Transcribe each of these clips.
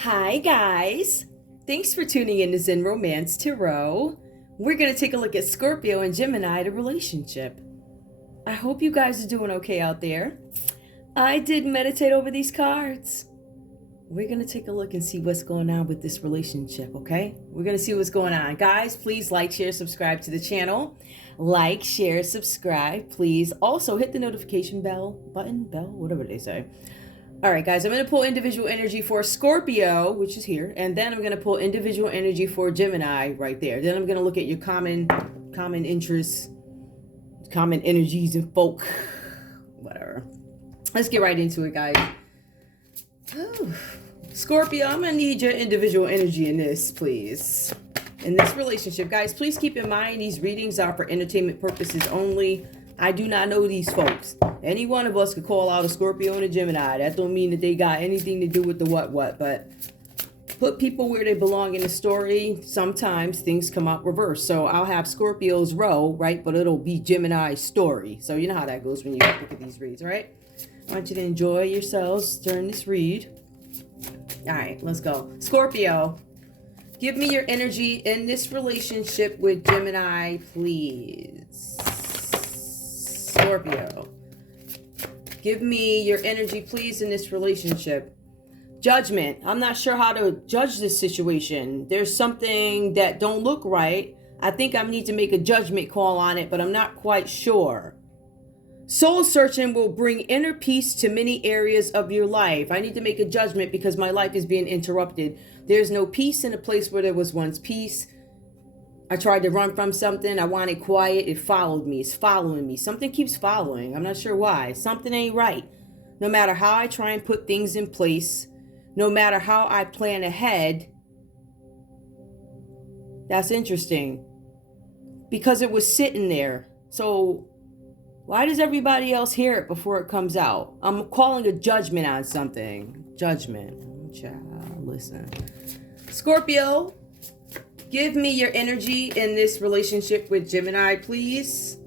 Hi guys! Thanks for tuning in to Zen Romance Tarot. We're going to take a look at Scorpio and Gemini, the relationship. I hope you guys are doing okay out there. I did meditate over these cards. We're going to take a look and see what's going on with this relationship, okay? We're going to see what's going on. Guys, please like, share, subscribe to the channel. Like, share, subscribe, please. Also, hit the notification bell, whatever they say. All right, guys, I'm going to pull individual energy for Scorpio, which is here, and then I'm going to pull individual energy for Gemini right there. Then I'm going to look at your common interests, common energies and folk, whatever. Let's get right into it, guys. Ooh. Scorpio, I'm going to need your individual energy in this, please. In this relationship, guys, please keep in mind these readings are for entertainment purposes only. I do not know these folks. Any one of us could call out a Scorpio and a Gemini. That don't mean that they got anything to do with the what, but put people where they belong in the story. Sometimes things come out reverse. So I'll have Scorpio's row, right? But it'll be Gemini's story. So you know how that goes when you look at these reads, all right? I want you to enjoy yourselves during this read. All right, let's go. Scorpio, give me your energy in this relationship with Gemini, please. Scorpio, give me your energy, please, in this relationship. Judgment. I'm not sure how to judge this situation. There's something that don't look right. I think I need to make a judgment call on it, but I'm not quite sure. Soul searching will bring inner peace to many areas of your life. I need to make a judgment because my life is being interrupted. There's no peace in a place where there was once peace. I tried to run from something. I wanted quiet. It followed me. It's following me. Something keeps following. I'm not sure why. Something ain't right. No matter how I try and put things in place, no matter how I plan ahead. That's interesting. Because it was sitting there. So why does everybody else hear it before it comes out? I'm calling a judgment on something. Judgment. Child, listen. Scorpio, give me your energy in this relationship with Gemini, please.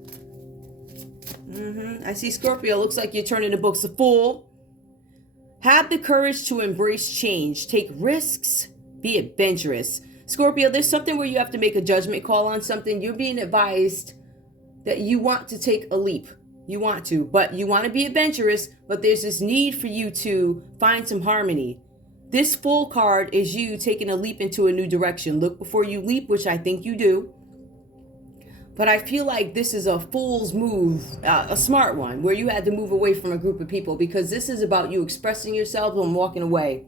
I see Scorpio. Looks like you're turning the books a fool. Have the courage to embrace change. Take risks. Be adventurous. Scorpio, there's something where you have to make a judgment call on something. You're being advised that you want to take a leap. You want to, but you want to be adventurous, but there's this need for you to find some harmony. This Fool card is you taking a leap into a new direction. Look before you leap, which I think you do. But I feel like this is a fool's move, a smart one, where you had to move away from a group of people because this is about you expressing yourself and walking away.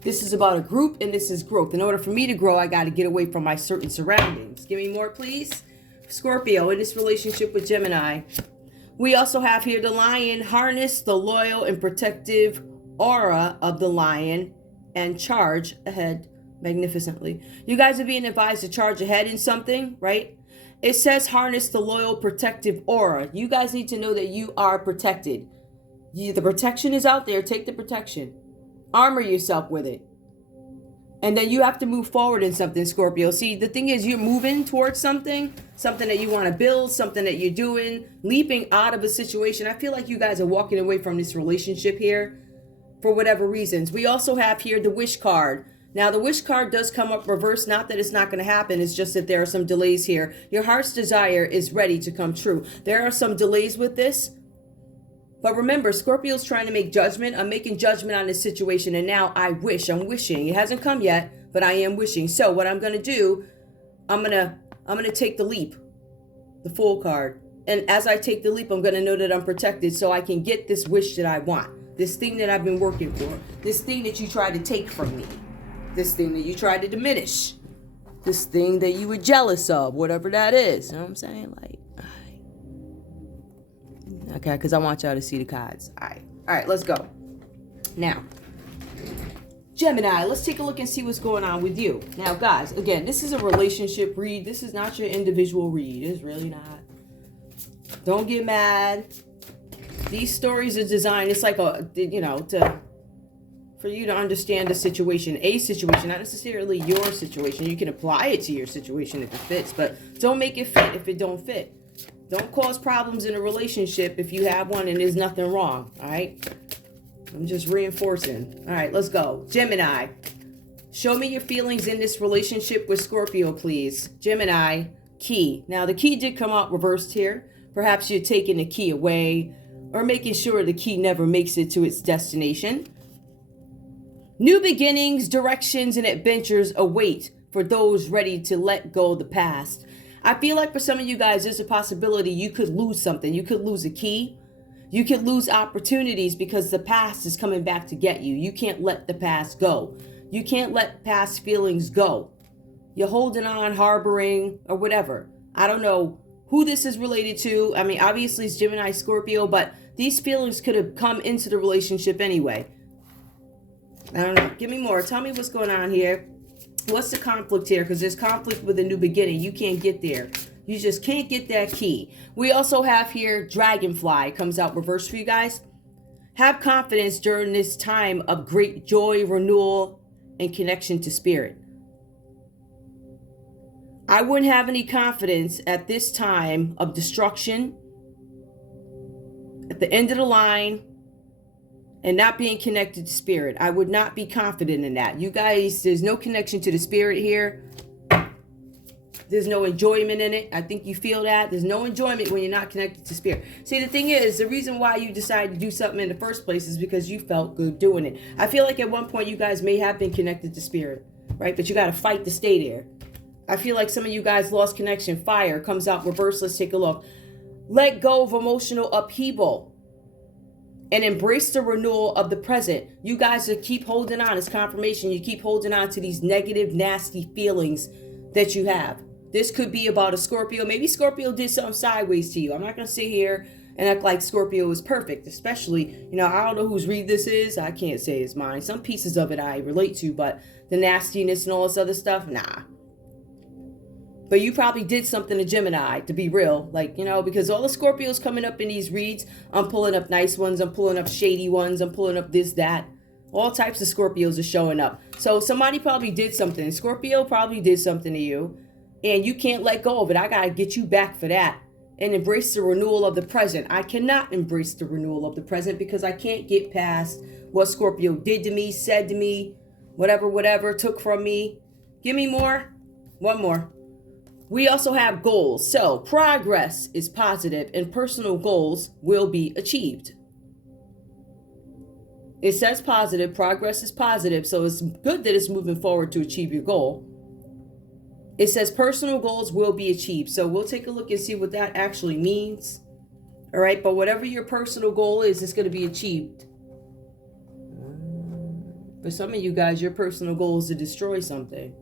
This is about a group and this is growth. In order for me to grow, I got to get away from my certain surroundings. Give me more, please. Scorpio, in this relationship with Gemini. We also have here the Lion. Harness the loyal and protective aura of the Lion and charge ahead magnificently. You guys are being advised to charge ahead in something, right? It says harness the loyal protective aura. You guys need to know that you are protected. The protection is out there. Take the protection. Armor yourself with it. And then you have to move forward in something, Scorpio. See, the thing is you're moving towards something that you want to build, something that you're doing, leaping out of a situation. I feel like you guys are walking away from this relationship here for whatever reasons. We also have here the Wish card. Now, the Wish card does come up reverse. Not that it's not going to happen. It's just that there are some delays here. Your heart's desire is ready to come true. There are some delays with this. But remember, Scorpio's trying to make judgment. I'm making judgment on this situation. And now I'm wishing. It hasn't come yet, but I am wishing. So what I'm going to do, I'm going to take the leap. The Fool card. And as I take the leap, I'm going to know that I'm protected so I can get this wish that I want. This thing that I've been working for. This thing that you tried to take from me. This thing that you tried to diminish. This thing that you were jealous of. Whatever that is. You know what I'm saying? Like, okay, because I want y'all to see the cards. All right, let's go. Now, Gemini, let's take a look and see what's going on with you. Now, guys, again, this is a relationship read. This is not your individual read. It's really not. Don't get mad. These stories are designed, it's like for you to understand a situation, not necessarily your situation. You can apply it to your situation if it fits, but don't make it fit if it don't fit. Don't cause problems in a relationship if you have one and there's nothing wrong, all right? I'm just reinforcing. All right, let's go. Gemini, Show me your feelings in this relationship with Scorpio, please. Gemini, key. Now, the key did come out reversed here. Perhaps you're taking the key away or making sure the key never makes it to its destination. New beginnings, directions, and adventures await for those ready to let go of the past. I feel like for some of you guys, there's a possibility you could lose something. You could lose a key. You could lose opportunities because the past is coming back to get you. You can't let the past go. You can't let past feelings go. You're holding on, harboring, or whatever. I don't know who this is related to. I mean, obviously it's Gemini, Scorpio, but these feelings could have come into the relationship anyway. I don't know. Give me more. Tell me what's going on here. What's the conflict here? Because there's conflict with a new beginning. You can't get there. You just can't get that key. We also have here Dragonfly. Comes out reversed for you guys. Have confidence during this time of great joy, renewal, and connection to spirit. I wouldn't have any confidence at this time of destruction, at the end of the line, and not being connected to spirit. I would not be confident in that. You guys, there's no connection to the spirit here. There's no enjoyment in it. I think you feel that. There's no enjoyment when you're not connected to spirit. See, the thing is, the reason why you decided to do something in the first place is because you felt good doing it. I feel like at one point you guys may have been connected to spirit, right? But you got to fight to stay there. I feel like some of you guys lost connection. Fire comes out reverse. Let's take a look. Let go of emotional upheaval and embrace the renewal of the present. You guys keep holding on. It's confirmation. You keep holding on to these negative, nasty feelings that you have. This could be about a Scorpio. Maybe Scorpio did something sideways to you. I'm not going to sit here and act like Scorpio is perfect. Especially, I don't know whose read this is. I can't say it's mine. Some pieces of it I relate to, but the nastiness and all this other stuff, nah. But you probably did something to Gemini, to be real. Because all the Scorpios coming up in these reads, I'm pulling up nice ones, I'm pulling up shady ones, I'm pulling up this, that. All types of Scorpios are showing up. So somebody probably did something. Scorpio probably did something to you. And you can't let go of it. I got to get you back for that. And embrace the renewal of the present. I cannot embrace the renewal of the present because I can't get past what Scorpio did to me, said to me, whatever, took from me. Give me more. One more. We also have goals. So progress is positive and personal goals will be achieved. It says positive. Progress is positive. So it's good that it's moving forward to achieve your goal. It says personal goals will be achieved. So we'll take a look and see what that actually means. All right. But whatever your personal goal is, it's going to be achieved. For some of you guys, your personal goal is to destroy something.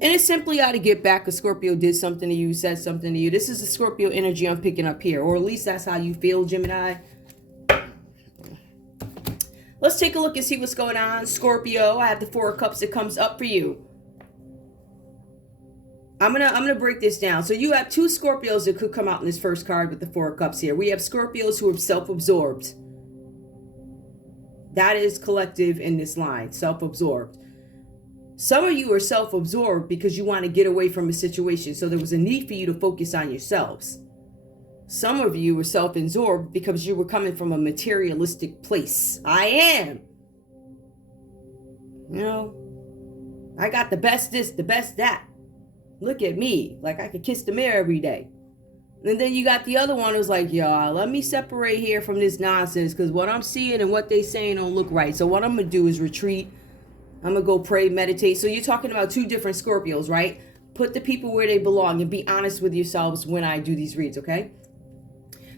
And it's simply how to get back. A Scorpio did something to you, said something to you. This is the Scorpio energy I'm picking up here. Or at least that's how you feel, Gemini. Let's take a look and see what's going on. Scorpio, I have the Four of Cups that comes up for you. I'm gonna break this down. So you have two Scorpios that could come out in this first card with the Four of Cups here. We have Scorpios who are self-absorbed. That is collective in this line, self-absorbed. Some of you are self-absorbed because you want to get away from a situation. So there was a need for you to focus on yourselves. Some of you were self-absorbed because you were coming from a materialistic place. I am. I got the best this, the best that. Look at me, like I could kiss the mirror every day. And then you got the other one who's like, y'all, let me separate here from this nonsense because what I'm seeing and what they saying don't look right. So what I'm going to do is retreat. I'm going to go pray, meditate. So you're talking about two different Scorpios, right? Put the people where they belong and be honest with yourselves when I do these reads, okay?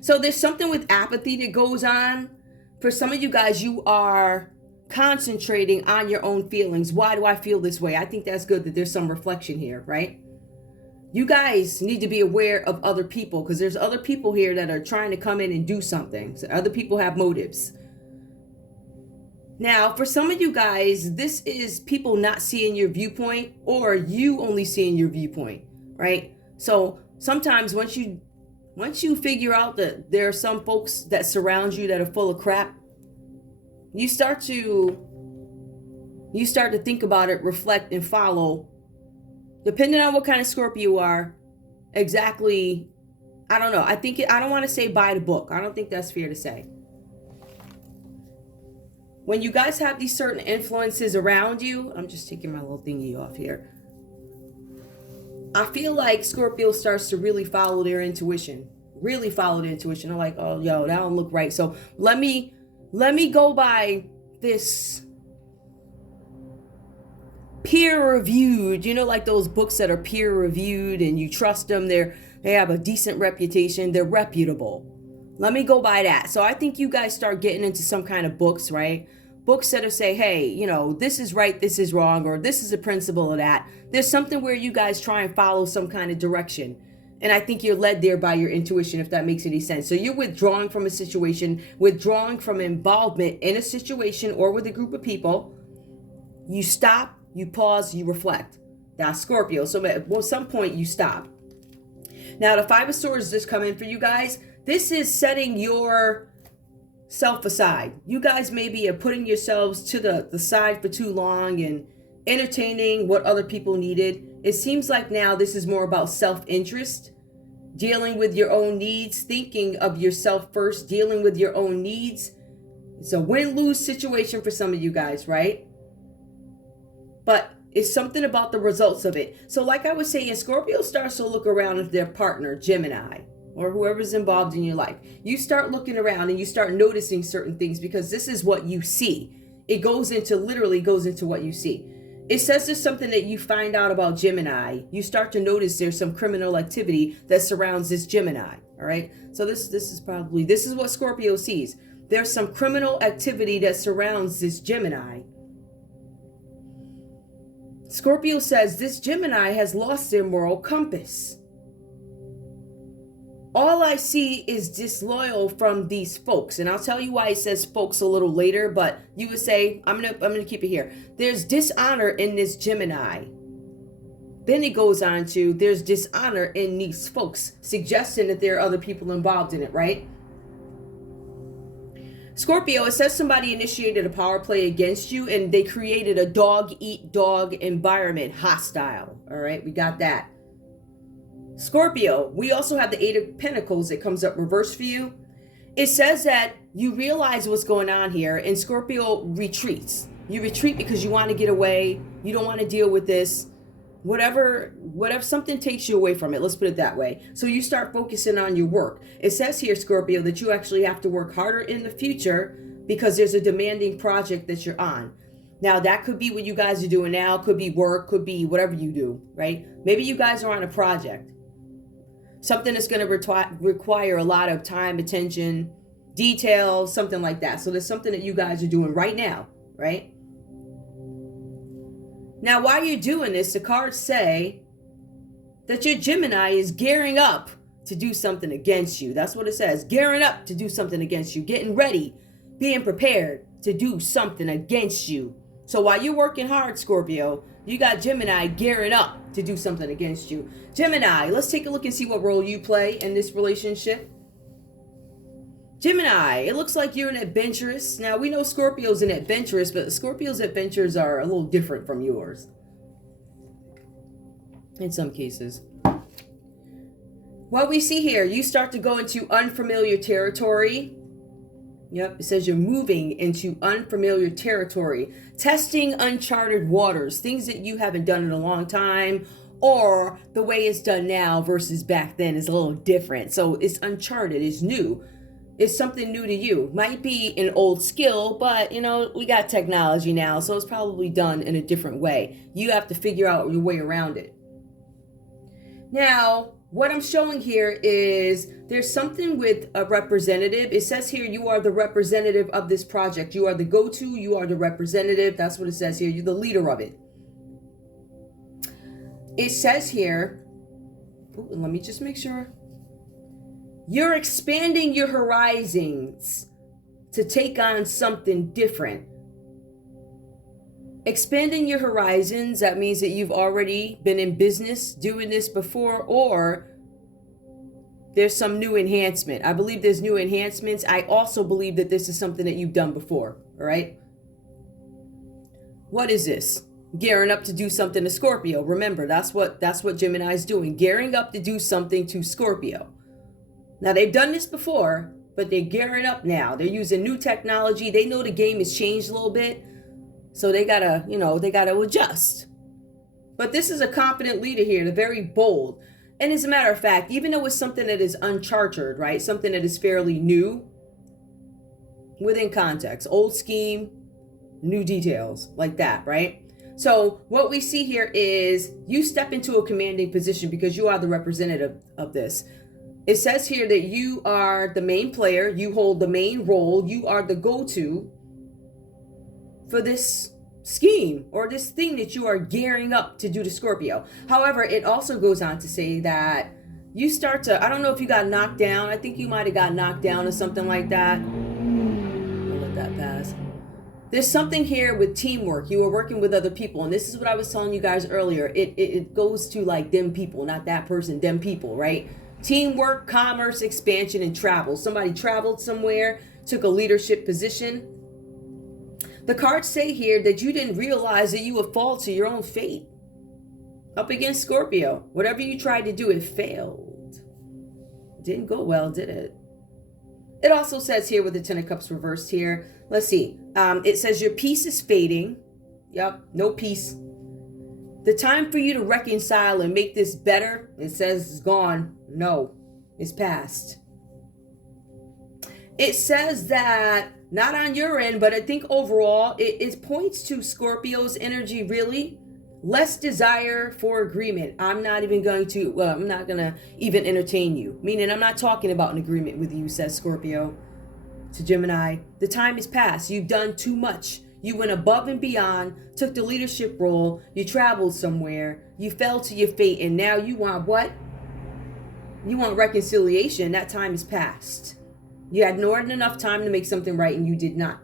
So there's something with apathy that goes on. For some of you guys, you are concentrating on your own feelings. Why do I feel this way? I think that's good that there's some reflection here, right? You guys need to be aware of other people because there's other people here that are trying to come in and do something. So other people have motives. Now, for some of you guys, this is people not seeing your viewpoint or you only seeing your viewpoint, right? So sometimes once you figure out that there are some folks that surround you that are full of crap, you start to think about it, reflect, and follow. Depending on what kind of Scorpio you are, exactly, I don't know. I don't want to say by the book. I don't think that's fair to say. when you guys have these certain influences around you, I'm just taking my little thingy off here. I feel like Scorpio starts to really follow their intuition. Really follow their intuition. They're like, oh, yo, that don't look right. So let me go by this peer-reviewed, you know, like those books that are peer-reviewed and you trust them. They have a decent reputation. They're reputable. Let me go by that. So I think you guys start getting into some kind of books, right? Books that say, hey, you know, this is right, this is wrong, or this is a principle of that. There's something where you guys try and follow some kind of direction. And I think you're led there by your intuition, if that makes any sense. So you're withdrawing from a situation, withdrawing from involvement in a situation or with a group of people. You stop, you pause, you reflect. That's Scorpio. So at some point you stop. Now the Five of Swords just come in for you guys. This is setting your self aside. You guys maybe are putting yourselves to the side for too long and entertaining what other people needed. It seems like now this is more about self-interest, dealing with your own needs, thinking of yourself first, dealing with your own needs. It's a win-lose situation for some of you guys, right? But it's something about the results of it. So like I was saying, Scorpio starts to look around at their partner, Gemini, or whoever's involved in your life. You start looking around and you start noticing certain things because this is what you see. It literally goes into what you see. It says there's something that you find out about Gemini. You start to notice there's some criminal activity that surrounds this Gemini. All right. So this is what Scorpio sees. There's some criminal activity that surrounds this Gemini. Scorpio says this Gemini has lost their moral compass. All I see is disloyal from these folks. And I'll tell you why it says folks a little later, but you would say, I'm gonna keep it here. There's dishonor in this Gemini. Then it goes on to, there's dishonor in these folks, suggesting that there are other people involved in it, right? Scorpio, it says somebody initiated a power play against you and they created a dog-eat-dog environment, hostile. All right, we got that. Scorpio, we also have the Eight of Pentacles that comes up reverse for you. It says that you realize what's going on here and Scorpio retreats. You retreat because you want to get away. You don't want to deal with this. Whatever something takes you away from it. Let's put it that way. So you start focusing on your work. It says here, Scorpio, that you actually have to work harder in the future because there's a demanding project that you're on. Now, that could be what you guys are doing now. Could be work. Could be whatever you do, right? Maybe you guys are on a project. Something that's going to require a lot of time, attention, detail, something like that. So there's something that you guys are doing right now, right? Now, while you're doing this, the cards say that your Gemini is gearing up to do something against you. That's what it says. Gearing up to do something against you. Getting ready, being prepared to do something against you. So while you're working hard, Scorpio, you got Gemini gearing up to do something against you. Gemini, let's take a look and see what role you play in this relationship. Gemini, it looks like you're an adventurous. Now, we know Scorpio's an adventurous, but Scorpio's adventures are a little different from yours. In some cases. What we see here, you start to go into unfamiliar territory. Yep, it says you're moving into unfamiliar territory, testing uncharted waters, things that you haven't done in a long time, or the way it's done now versus back then is a little different. So it's uncharted, it's new. It's something new to you. Might be an old skill, but you know, we got technology now, so it's probably done in a different way. You have to figure out your way around it. Now, what I'm showing here is there's something with a representative. It says here you are the representative of this project. You are the go-to, you are the representative. That's what it says here. You're the leader of it. It says here, let me just make sure. You're expanding your horizons to take on something different. Expanding your horizons, that means that you've already been in business doing this before, or there's some new enhancement. I believe there's new enhancements. I also believe that this is something that you've done before, all right? What is this? Gearing up to do something to Scorpio. Remember, that's what Gemini is doing. Gearing up to do something to Scorpio. Now, they've done this before, but they're gearing up now. They're using new technology. They know the game has changed a little bit, so they gotta adjust. But this is a confident leader here. They're very bold. And as a matter of fact, even though it's something that is uncharted, right? Something that is fairly new, within context, old scheme, new details, like that, right? So what we see here is you step into a commanding position because you are the representative of this. It says here that you are the main player. You hold the main role. You are the go-to for this scheme or this thing that you are gearing up to do to Scorpio. However, it also goes on to say that you start to, I don't know if you got knocked down. I think you might have got knocked down or something like that. I'll let that pass. There's something here with teamwork. You were working with other people. And this is what I was telling you guys earlier. It goes to like them people, not that person, them people, right? Teamwork, commerce, expansion, and travel. Somebody traveled somewhere, took a leadership position. The cards say here that you didn't realize that you would fall to your own fate. Up against Scorpio. Whatever you tried to do, it failed. Didn't go well, did it? It also says here with the Ten of Cups reversed here. Let's see. It says your peace is fading. Yep, no peace. The time for you to reconcile and make this better, it says, is gone. No, it's past. It says that, not on your end, but I think overall, it points to Scorpio's energy, really. Less desire for agreement. I'm not going to even entertain you. Meaning, I'm not talking about an agreement with you, says Scorpio to Gemini. The time is past. You've done too much. You went above and beyond, took the leadership role, you traveled somewhere, you fell to your fate, and now you want what? You want reconciliation. That time is past. You had more than enough time to make something right, and you did not.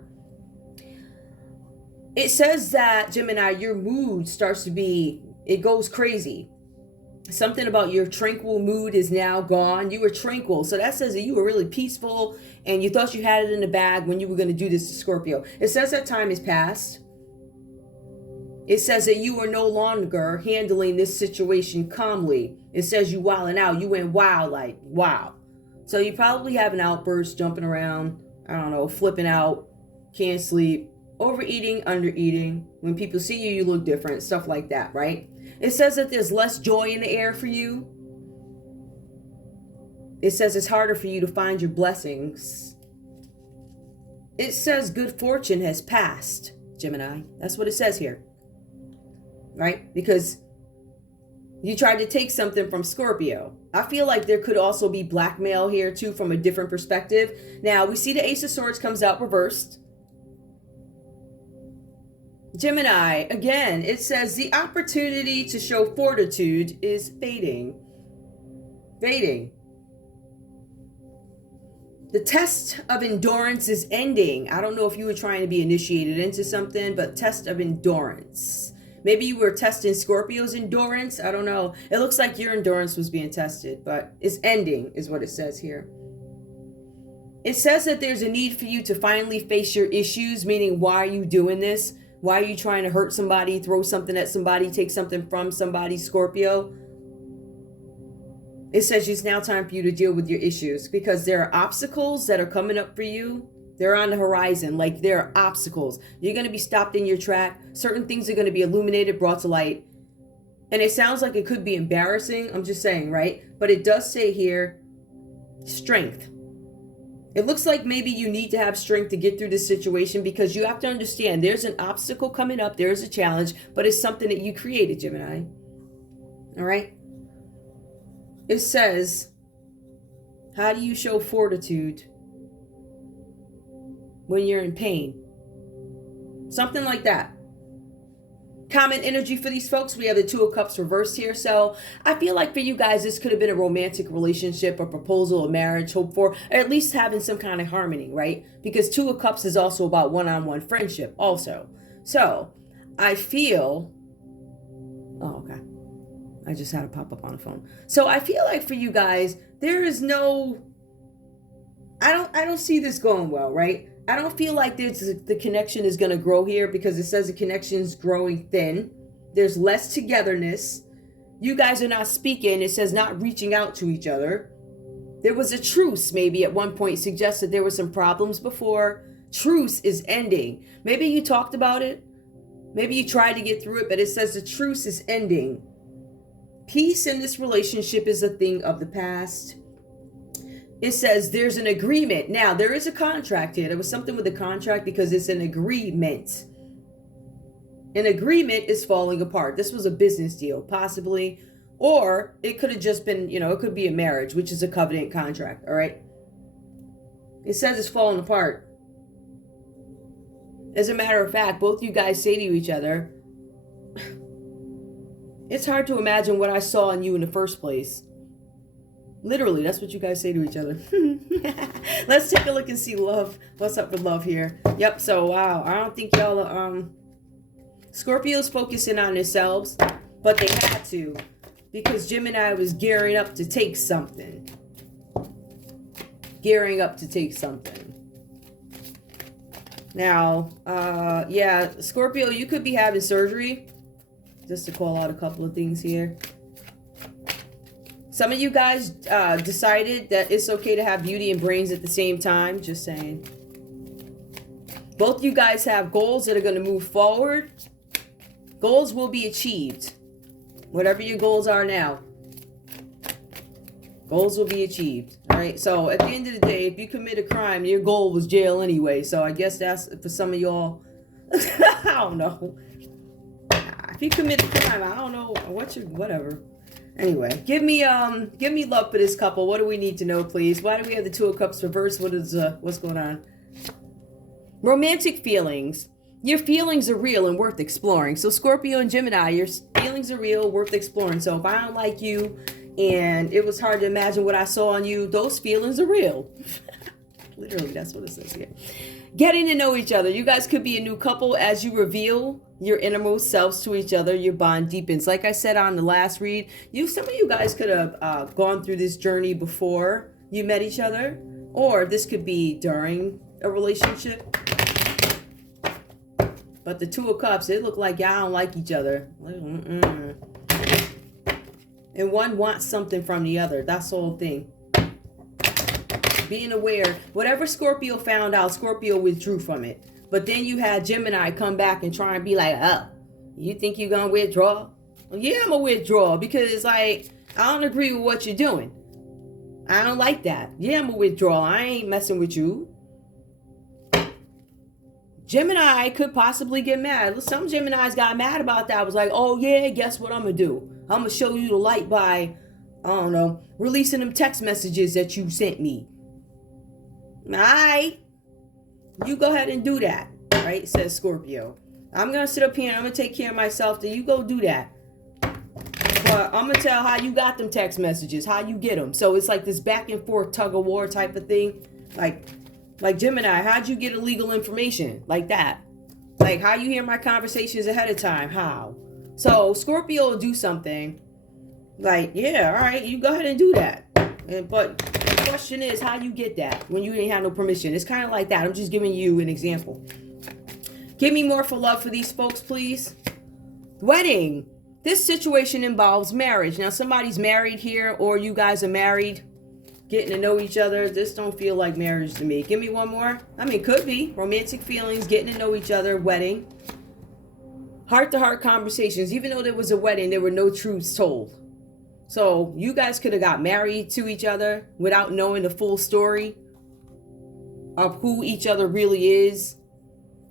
It says that, Gemini, your mood starts to be, it goes crazy. Something about your tranquil mood is now gone. You were tranquil. So that says that you were really peaceful and you thought you had it in the bag when you were going to do this to Scorpio. It says that time is past. It says that you are no longer handling this situation calmly. It says you wilding out. You went wild, like, wow. So you probably have an outburst, jumping around, I don't know, flipping out, can't sleep, overeating, undereating. When people see you, you look different, stuff like that, right? It says that there's less joy in the air for you. It says it's harder for you to find your blessings. It says good fortune has passed, Gemini. That's what it says here, right? Because you tried to take something from Scorpio. I feel like there could also be blackmail here too from a different perspective. Now, we see the Ace of Swords comes out reversed. Gemini, again, it says the opportunity to show fortitude is fading. Fading. The test of endurance is ending. I don't know if you were trying to be initiated into something, but test of endurance. Maybe you were testing Scorpio's endurance. I don't know. It looks like your endurance was being tested, but it's ending is what it says here. It says that there's a need for you to finally face your issues, meaning why are you doing this? Why are you trying to hurt somebody, throw something at somebody, take something from somebody, Scorpio? It says it's now time for you to deal with your issues because there are obstacles that are coming up for you. They're on the horizon, like there are obstacles. You're going to be stopped in your track. Certain things are going to be illuminated, brought to light. And it sounds like it could be embarrassing. I'm just saying, right? But it does say here, strength. It looks like maybe you need to have strength to get through this situation because you have to understand there's an obstacle coming up. There's a challenge, but it's something that you created, Gemini. All right. It says, how do you show fortitude when you're in pain? Something like that. Common energy for these folks, we have the Two of Cups reversed here. So I feel like for you guys, this could have been a romantic relationship, a proposal, a marriage, hope for, or at least having some kind of harmony, right? Because Two of Cups is also about one-on-one friendship also. So I feel, oh, okay. I just had a pop-up on the phone. So I feel like for you guys, there is no, I don't see this going well, right? I don't feel like the connection is going to grow here because it says the connection is growing thin. There's less togetherness. You guys are not speaking. It says not reaching out to each other. There was a truce maybe at one point, suggested there were some problems before. Truce is ending. Maybe you talked about it. Maybe you tried to get through it, but it says the truce is ending. Peace in this relationship is a thing of the past. It says there's an agreement. Now, there is a contract here. There was something with the contract because it's an agreement. An agreement is falling apart. This was a business deal, possibly. Or it could have just been, it could be a marriage, which is a covenant contract, all right? It says it's falling apart. As a matter of fact, both you guys say to each other, it's hard to imagine what I saw in you in the first place. Literally, that's what you guys say to each other. Let's take a look and see love. What's up with love here? Yep, so wow. I don't think y'all are, Scorpio's focusing on themselves, but they had to. Because Gemini was gearing up to take something. Gearing up to take something. Now, yeah, Scorpio, you could be having surgery. Just to call out a couple of things here. Some of you guys decided that it's okay to have beauty and brains at the same time. Just saying. Both you guys have goals that are going to move forward. Goals will be achieved. Whatever your goals are now. Goals will be achieved. All right. So at the end of the day, if you commit a crime, your goal was jail anyway. So I guess that's for some of y'all. I don't know. If you commit a crime, I don't know. Whatever. Anyway, give me love for this couple. What do we need to know, please? Why do we have the Two of Cups reversed? What's going on? Romantic feelings. Your feelings are real and worth exploring. So Scorpio and Gemini, your feelings are real, worth exploring. So if I don't like you and it was hard to imagine what I saw on you, those feelings are real. Literally, that's what it says here. Getting to know each other. You guys could be a new couple as you reveal your innermost selves to each other. Your bond deepens. Like I said on the last read, some of you guys could have gone through this journey before you met each other. Or this could be during a relationship. But the Two of Cups, it looked like y'all don't like each other. And one wants something from the other. That's the whole thing. Being aware. Whatever Scorpio found out, Scorpio withdrew from it. But then you had Gemini come back and try and be like, oh, you think you're going to withdraw? Well, yeah, I'm going to withdraw because, I don't agree with what you're doing. I don't like that. Yeah, I'm going to withdraw. I ain't messing with you. Gemini could possibly get mad. Some Geminis got mad about that. I was like, oh yeah, guess what I'm going to do? I'm going to show you the light by, I don't know, releasing them text messages that you sent me. Alright. You go ahead and do that. Right? Says Scorpio. I'm going to sit up here and I'm going to take care of myself. Then you go do that. But I'm going to tell how you got them text messages. How you get them. So it's like this back and forth tug of war type of thing. Like Gemini, how'd you get illegal information? Like that. Like how you hear my conversations ahead of time. How? So Scorpio will do something. Like, yeah, all right, you go ahead and do that. But the question is, how you get that when you didn't have no permission? It's kind of like that. I'm just giving you an example. Give me more for love for these folks, please. Wedding. This situation involves marriage. Now, somebody's married here or you guys are married. Getting to know each other. This don't feel like marriage to me. Give me one more. Could be. Romantic feelings, getting to know each other, wedding. Heart-to-heart conversations. Even though there was a wedding, there were no truths told. So you guys could have got married to each other without knowing the full story of who each other really is,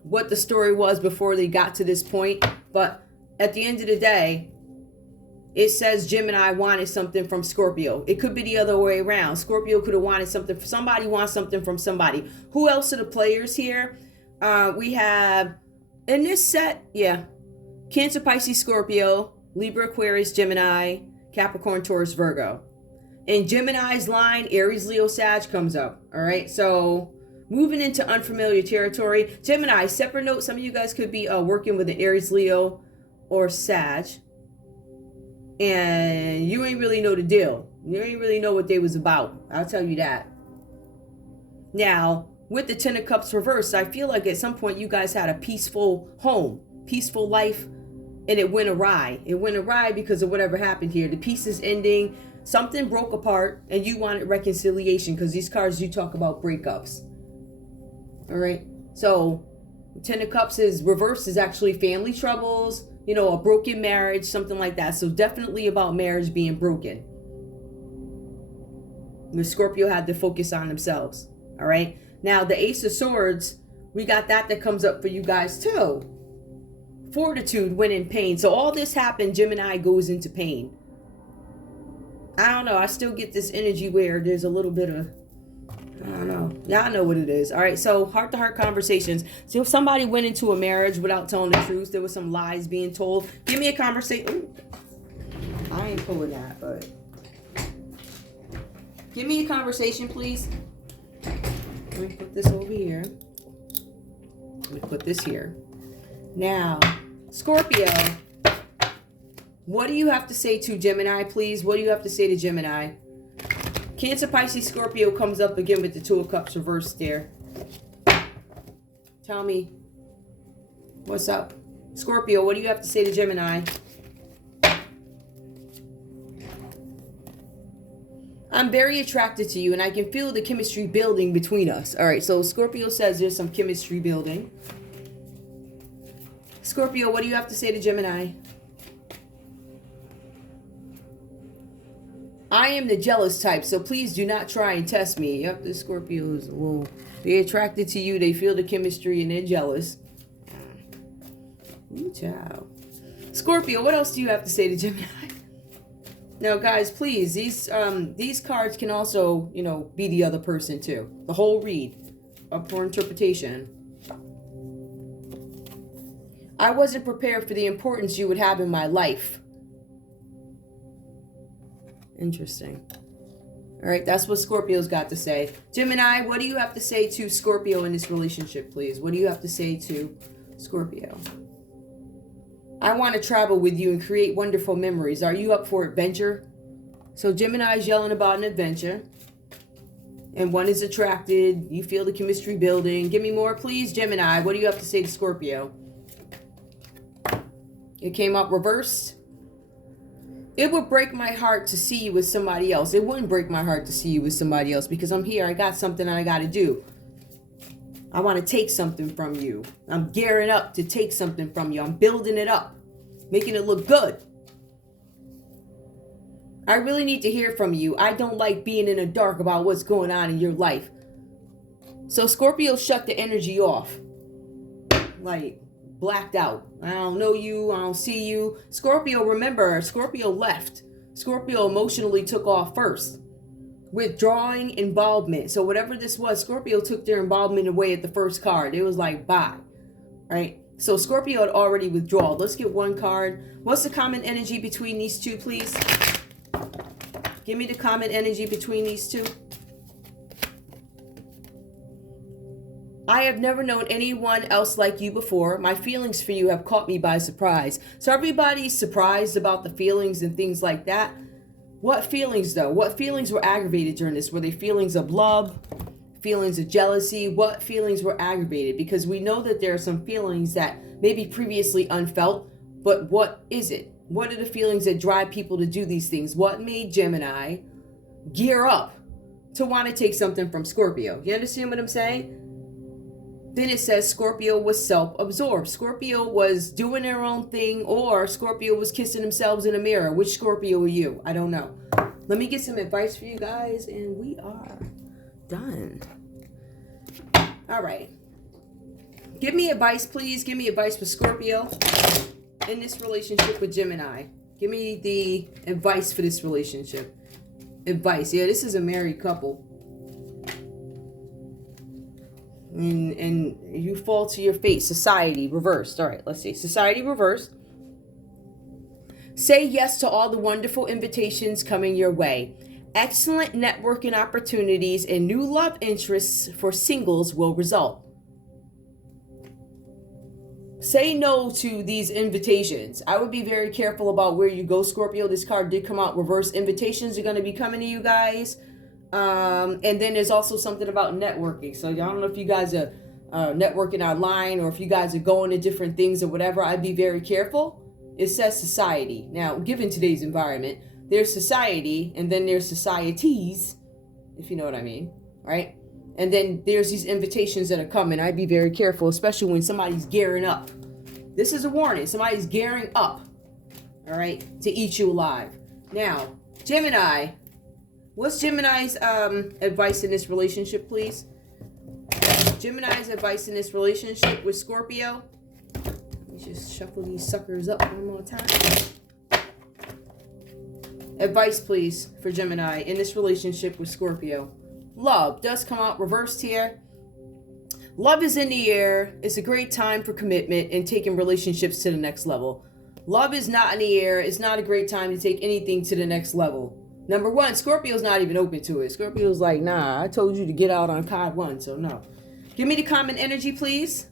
what the story was before they got to this point. But at the end of the day, it says Gemini wanted something from Scorpio. It could be the other way around. Scorpio could have wanted something. Somebody wants something from somebody. Who else are the players here? We have, in this set, yeah, Cancer, Pisces, Scorpio, Libra, Aquarius, Gemini, Capricorn, Taurus, Virgo. In Gemini's line, Aries, Leo, Sag comes up. All right, so moving into unfamiliar territory. Gemini, separate note, some of you guys could be working with an Aries, Leo, or Sag. And you ain't really know the deal. You ain't really know what they was about. I'll tell you that. Now, with the Ten of Cups reversed, I feel like at some point you guys had a peaceful home, peaceful life, and it went awry. It went awry because of whatever happened here. The piece is ending. Something broke apart and you wanted reconciliation, because these cards do talk about breakups. All right. So Ten of Cups is reversed is actually family troubles, you know, a broken marriage, something like that. So definitely about marriage being broken. The Scorpio had to focus on themselves. All right. Now the Ace of Swords, we got that comes up for you guys too. Fortitude when in pain. So all this happened, Gemini goes into pain. I don't know. I still get this energy where there's a little bit of, I don't know. Y'all know what it is. All right. So heart-to-heart conversations. So if somebody went into a marriage without telling the truth, there was some lies being told. Give me a conversation. I ain't pulling that, but give me a conversation, please. Let me put this over here. Let me put this here. Now, Scorpio, what do you have to say to Gemini, please? What do you have to say to Gemini? Cancer, Pisces, Scorpio comes up again with the Two of Cups reversed there. Tell me, what's up? Scorpio, what do you have to say to Gemini? I'm very attracted to you and I can feel the chemistry building between us. All right, so Scorpio says there's some chemistry building. Scorpio, what do you have to say to Gemini? I am the jealous type, so please do not try and test me. Yep, the Scorpio is a little... They're attracted to you, they feel the chemistry, and they're jealous. Ooh, child. Scorpio, what else do you have to say to Gemini? Now, guys, please, these cards can also, you know, be the other person, too. The whole read, up for interpretation. I wasn't prepared for the importance you would have in my life. Interesting. All right, that's what Scorpio's got to say. Gemini, what do you have to say to Scorpio in this relationship, please? What do you have to say to Scorpio? I want to travel with you and create wonderful memories. Are you up for adventure? So Gemini's yelling about an adventure. And one is attracted. You feel the chemistry building. Give me more, please. Gemini, what do you have to say to Scorpio? It came up reversed. It would break my heart to see you with somebody else. It wouldn't break my heart to see you with somebody else because I'm here. I got something I got to do. I want to take something from you. I'm gearing up to take something from you. I'm building it up, making it look good. I really need to hear from you. I don't like being in the dark about what's going on in your life. So Scorpio shut the energy off. Like, blacked out. I don't know you. I don't see you. Scorpio, remember, Scorpio left. Scorpio emotionally took off first. Withdrawing involvement. So whatever this was, Scorpio took their involvement away at the first card. It was like, bye. Right? So Scorpio had already withdrawn. Let's get one card. What's the common energy between these two, please? Give me the common energy between these two. I have never known anyone else like you before. My feelings for you have caught me by surprise. So everybody's surprised about the feelings and things like that. What feelings, though? What feelings were aggravated during this? Were they feelings of love? Feelings of jealousy? What feelings were aggravated? Because we know that there are some feelings that may be previously unfelt, but what is it? What are the feelings that drive people to do these things? What made Gemini gear up to want to take something from Scorpio? You understand what I'm saying? Then it says Scorpio was self-absorbed. Scorpio was doing their own thing, or Scorpio was kissing themselves in a mirror. Which Scorpio are you? I don't know. Let me get some advice for you guys, and we are done. All right. Give me advice, please. Give me advice for Scorpio in this relationship with Gemini. Give me the advice for this relationship. Advice. Yeah, this is a married couple. And you fall to your fate. Society reversed. All right, let's see. Society reversed. Say yes to all the wonderful invitations coming your way. Excellent networking opportunities and new love interests for singles will result. Say no to these invitations. I would be very careful about where you go, Scorpio. This card did come out reverse. Invitations are going to be coming to you guys. And then there's also something about networking. So I don't know if you guys are networking online or if you guys are going to different things or whatever. I'd be very careful. it says society. Now, given today's environment, there's society and then there's societies, if you know what I mean, right? And then there's these invitations that are coming. I'd be very careful, especially when somebody's gearing up. This is a warning. Somebody's gearing up, all right, to eat you alive. Now, Gemini, what's Gemini's advice in this relationship, please? Gemini's advice in this relationship with Scorpio. Let me just shuffle these suckers up one more time. Advice, please, for Gemini in this relationship with Scorpio. Love does come out reversed here. Love is in the air. It's a great time for commitment and taking relationships to the next level. Love is not in the air. It's not a great time to take anything to the next level. Number one, Scorpio's not even open to it. Scorpio's like, nah, I told you to get out on card 1, so no. Give me the common energy, please.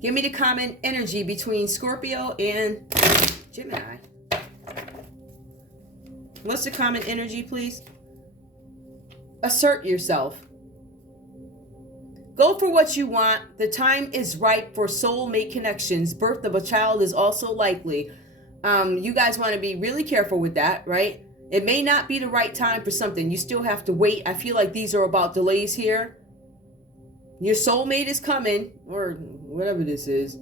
Give me the common energy between Scorpio and Gemini. What's the common energy, please? Assert yourself. Go for what you want. The time is right for soulmate connections. Birth of a child is also likely. You guys want to be really careful with that, right? It may not be the right time for something. You still have to wait. I feel like these are about delays here. Your soulmate is coming, or whatever this is.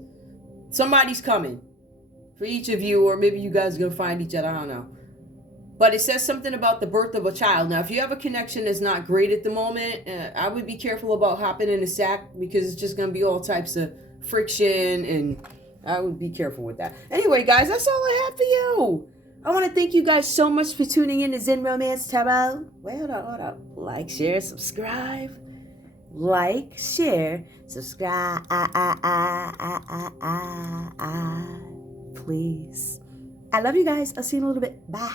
Somebody's coming for each of you, or maybe you guys are going to find each other. I don't know. But it says something about the birth of a child. Now, if you have a connection that's not great at the moment, I would be careful about hopping in a sack because it's just going to be all types of friction, and I would be careful with that. Anyway, guys, that's all I have for you. I want to thank you guys so much for tuning in to Zen Romance Tarot. Wait, hold up. Like, share, subscribe. Like, share, subscribe. Please. I love you guys. I'll see you in a little bit. Bye.